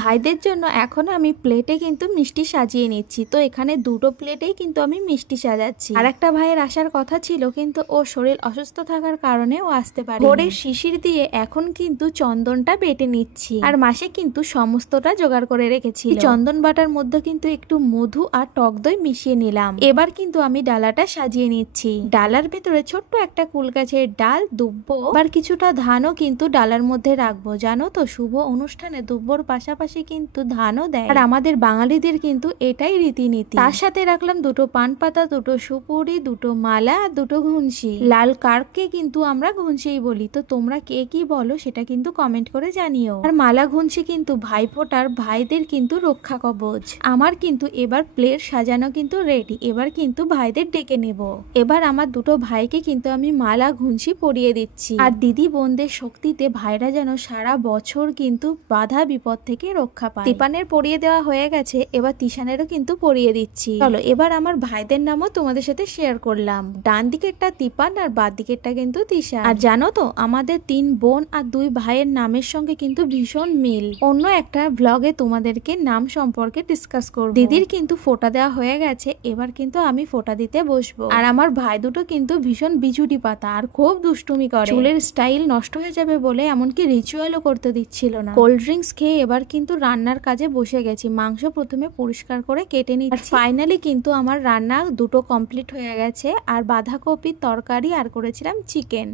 ভাইদের জন্য এখন আমি প্লেটে কিন্তু মিষ্টি সাজিয়ে নিচ্ছি। তো এখানে দুটো প্লেটেই কিন্তু আমি মিষ্টি সাজাচ্ছি। আর একটা ভাইয়ের আসার কথা ছিল, কিন্তু ও শরীর অসুস্থ থাকার কারণে ও আসতে পারে। ভোরের শিশির দিয়ে এখন কিন্তু চন্দনটা বেটে নিচ্ছি। আর মাসে কিন্তু সমস্তটা জোগাড় করে রেখেছি। চন্দন বাটার মধ্যে কিন্তু একটু মধু আর টক দই মিশিয়ে নিলাম। এবার কিন্তু আমি ডালাটা সাজিয়ে নিচ্ছি। ডালার ভেতরে ছোট্ট একটা কুল গাছের ডাল, দুব্বো আর কিছুটা ধানও কিন্তু ডালার মধ্যে রাখবো। জানো তো, শুভ অনুষ্ঠানে দুব্বোর পাশাপাশি কিন্তু ধানও দেয়। আর আমাদের বাঙালিদের কিন্তু এটাই রীতিনীতি। তার সাথে রাখলাম দুটো পান পাতা, দুটো সুপুরি, দুটো মালা আর দুটো ঘুনসি। লাল কার্ককে কিন্তু আমরা ঘুনসিই বলি। তো তোমরা কে কি বলো সেটা কিন্তু কমেন্ট করে জানিও। আর মালা ঘুনসি কিন্তু ভাইফোঁটার ভাইদের কিন্তু রক্ষা কবচ। আমার কিন্তু এবার প্লেট সাজানো কিন্তু রেডি। এবার কিন্তু ভাইদের ডেকে নেব। এবার আমার দুটো ভাইকে কিন্তু আমি মালা ঘুনসি পরিয়ে দিচ্ছি। আর দিদি বোনদের শক্তিতে ভাইরা যেন সারা বছর কিন্তু বাধা বিপদ থেকে রক্ষা পায়। তিপানের পরিয়ে দেওয়া হয়ে গেছে, এবার তিশানেরও কিন্তু পরিয়ে দিচ্ছি। চলো এবার আমার ভাইদের নামও তোমাদের সাথে শেয়ার করলাম। ডান দিকেরটা তিপান আর বাদ দিকেরটা কিন্তু তিশান। আর জানো তো, আমাদের 3 বোন আর 2 ভাইয়ের নামের সঙ্গে কিন্তু ভীষণ মিল। অন্য একটা ব্লগে তোমাদেরকে নাম সম্পর্কে ডিসকাস করব। দিদির কিন্তু ফোঁটা দেওয়া হয়ে গেছে, এবার কিন্তু আমি ফোঁটা দিতে বসবো। আর আমার ভাই দুটো কিন্তু ভীষণ বিছুটি পাতা আর খুব দুষ্টুমি করে। চুলের স্টাইল নষ্ট হয়ে যাবে বলে এমনকি রিচুয়ালও করতে দিচ্ছিল না। কোল্ড ড্রিঙ্কস খেয়ে এবার কিন্তু রান্নার কাজে বসে গেছি। মাংস প্রথমে পরিষ্কার করে কেটে নিচ্ছি। ফাইনালি কিন্তু আমার রান্না দুটো কমপ্লিট হয়ে গেছে। আর বাঁধাকপির তরকারি আর করেছিলাম চিকেন।